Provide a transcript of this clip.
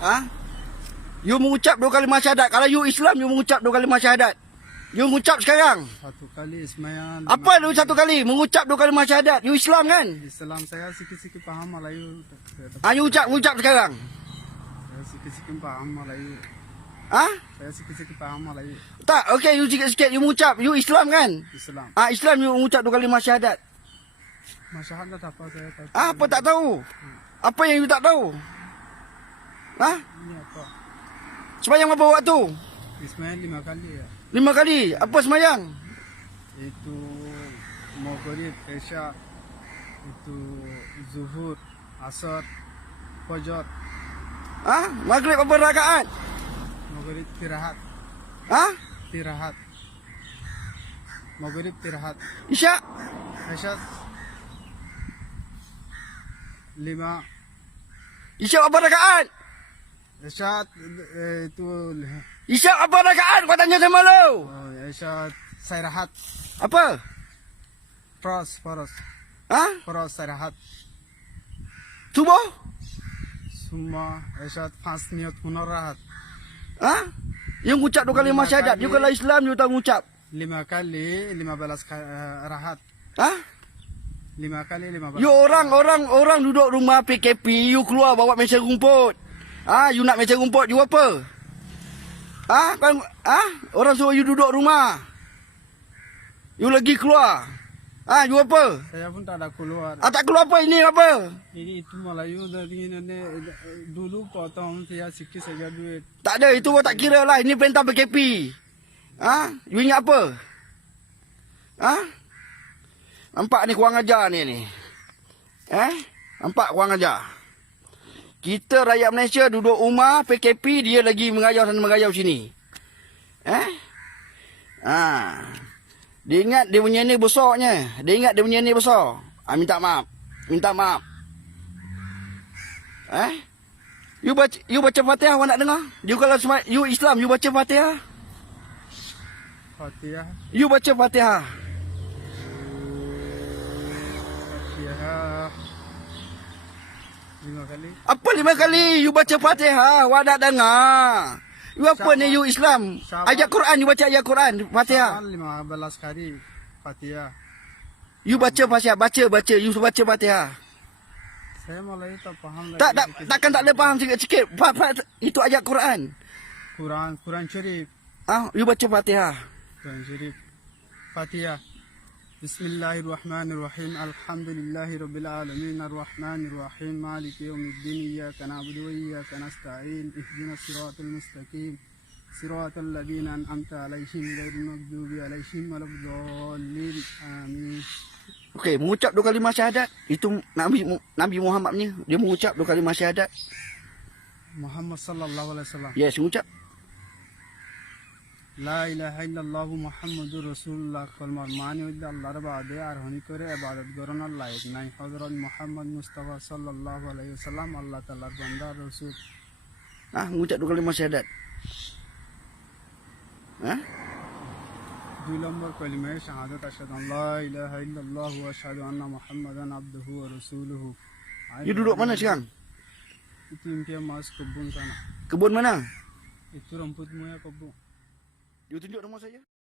Ah? You mengucap 2 kalimah syahadat. Kalau you Islam, you mengucap 2 kalimah syahadat. You mengucap sekarang. 1 kali Ismail. Apa lu 1 kali? Mengucap 2 kalimah syahadat. You Islam kan? Islam saya sikit-sikit paham Melayu. You ucap sekarang. Saya sikit-sikit paham Melayu. Ah? Saya sikit-sikit paham Melayu. Tak, okey, you sikit-sikit you mengucap. You Islam kan? Islam. Islam you mengucap 2 kalimah syahadat. Masyarakat apa saya tahu. Apa tak tahu? Apa yang you tak tahu? Ah? Ini apa? Semayang berapa waktu? Ismail 5 kali ya. 5 kali. Apa semayang? Itu Maghrib, Isya, itu Zuhur, Asar, Fajr. Ah? Maghrib berapa rakaat? Maghrib tirahat. Ah? Tirahat. Maghrib tirahat. Isyak? Isya 5. Isyak berapa rakaat? Isya itu Isyak berapa rakaat? Kau tanya sama lu. Isya saya rahat. Apa? Faras. Ah? Faras saya rahat. Subuh? Semua Isya 5 minit punar rahat. Ah? You mengucap 2 kalimah syahadat. You kalau Islam you tak mengucap. 5 kali 15 rahat. Ah? 5 kali 15. You orang duduk rumah PKP, you keluar bawa meja rumput. You nak meja rumput, you apa? Orang suruh you duduk rumah. You lagi keluar. You apa? Saya pun tak ada keluar. Tak keluar apa ini apa? Ini itu Melayu dari ini dulu potong saya sikit saja duit. Tak ada, itu tak kira lah. Ini perintah PKP. You ingat apa? Nampak ni kurang ajar ni. Nampak kurang ajar. Kita rakyat Malaysia duduk rumah PKP, dia lagi mengayau sana mengayau sini. Dia ingat dia punya ni besarnya. Dia ingat dia punya ni besar. Minta maaf. You baca Fatihah, awak nak dengar? You kalau you Islam, you baca Fatihah. Fatihah. You baca Fatihah. 5 kali. Apa 5 kali? You baca Fatihah, awak nak dengar? You apa ni you Islam? Ayat Quran, you baca ayat Quran, Fatihah. 15 kali Fatihah. You baca Fatihah, baca, you baca Fatihah. Saya Melayu tak faham lagi. Takkan tak ada faham sikit-sikit. Itu ayat Quran. Quran Syarif. You baca Fatihah. Quran Syarif. Fatihah. Bismillahirrahmanirrahim. Alhamdulillahirabbil alamin arrahmanir rahim maliki yaumiddin iyyaka na'budu wa iyyaka nasta'in ihdinas siratal mustaqim siratal ladzina an'amta 'alaihim ghairil maghdubi 'alaihim waladdallin. Amin. Okey, mengucap 2 kalimah syahadat. Itu Nabi Muhammad ni, dia mengucap 2 kalimah syahadat. Muhammad sallallahu alaihi wasallam. Yes, mengucap. La ilaha illallah Muhammadur Rasulullah kalmar mani hujja Allahর বাদে আর হনি করে ইবাদত করার লায়ক নাই হযরত মুহাম্মদ Mustafa sallallahu alaihi wasallam Allah তাআলার বান্দা রাসূল. Mengucap 2 kalimah syahadat. 2 নম্বর কালিমা শাহাদাত আশহাদু আল্লা ইলাহা ইল্লাল্লাহ ওয়া আশহাদু আন্না মুহাম্মাদান আবদুহু ওয়া রাসূলুহু. You duduk mana sekarang? Itu impian mas kebun sana. Kebun mana? Itu rumput muya kebun. You tunjuk rumah saya.